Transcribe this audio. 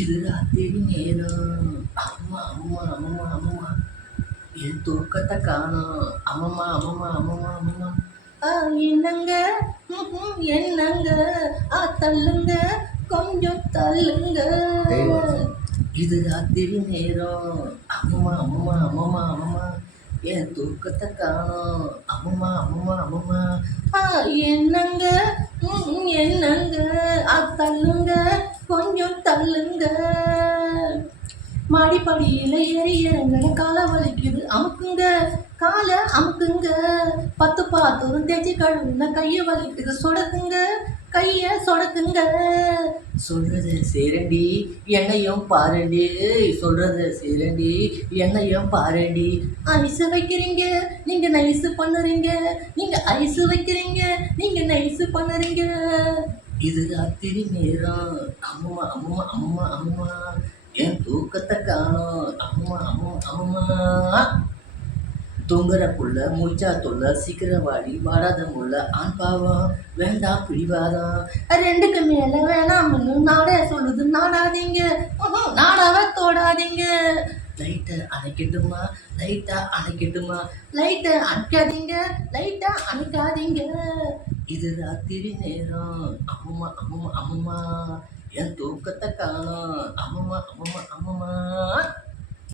இது ராத்திரி நேரம். அம்மா அம்மா அம்மா அம்மா என் தூக்கத்தை காணோம். அம்மம்மா அம்மம்மா அம்மம்மா அம்மம்மா என்னங்க என்னங்க தள்ளுங்க கொஞ்சம் தள்ளுங்க. இது ராத்திரி நேரம். அம்மம்மா அம்மம்மா அம்மம்மா அம்மம்மா என் தூக்கத்தை காணோம். அம்மம்மா அம்மம்மா அம்மம்மா என்னங்க என்னங்க தள்ளுங்க கொஞ்சம் தள்ளுங்க. மாடிப்படியில் ஏறி இறங்க காலை வலிக்குது அமுக்குங்க காலை அமுக்குங்க. 10 பாத்திரம் தேய்ச்சி கழுவுன கையை வலிக்குது சொடக்குங்க கையை சொடக்குங்க. சொல்றத சேரண்டி என்னையும் பாருண்டி. சொல்றத சேரண்டி என்னையும் பாருண்டி. ஐஸு வைக்கிறீங்க நீங்க நைஸு பண்ணுறீங்க. நீங்க ஐஸு வைக்கிறீங்க நீங்க நைஸு பண்ணுறீங்க. இது ராத்திரி நேரம். அம்மா அம்மா அம்மா அம்மா என் தூக்கத்தை காணோம். அம்மா அம்மா அம்மா தூங்குற புள்ள மூச்சா தொல்ல சீக்கிரவாடி வாடாத முள்ள ஆண் பாவம் வேண்டாம் பிடிவாதம். 2க்கு மேல வேணாம்னு நாடே சொல்லுது நாடாதீங்க நாடாவ தோடாதீங்க. லைட்டை அணைக்கட்டுமா லைட்டா அணைக்கட்டுமா லைட்டை அணைக்காதீங்க லைட்டா அணைக்காதீங்க. இது ராத்திரி நேரம். அம்மம்மா அம்மம்மா அம்மம்மா என் தூக்கத்தை காணோம். அம்மம்மா அம்மம்மா அம்மம்மா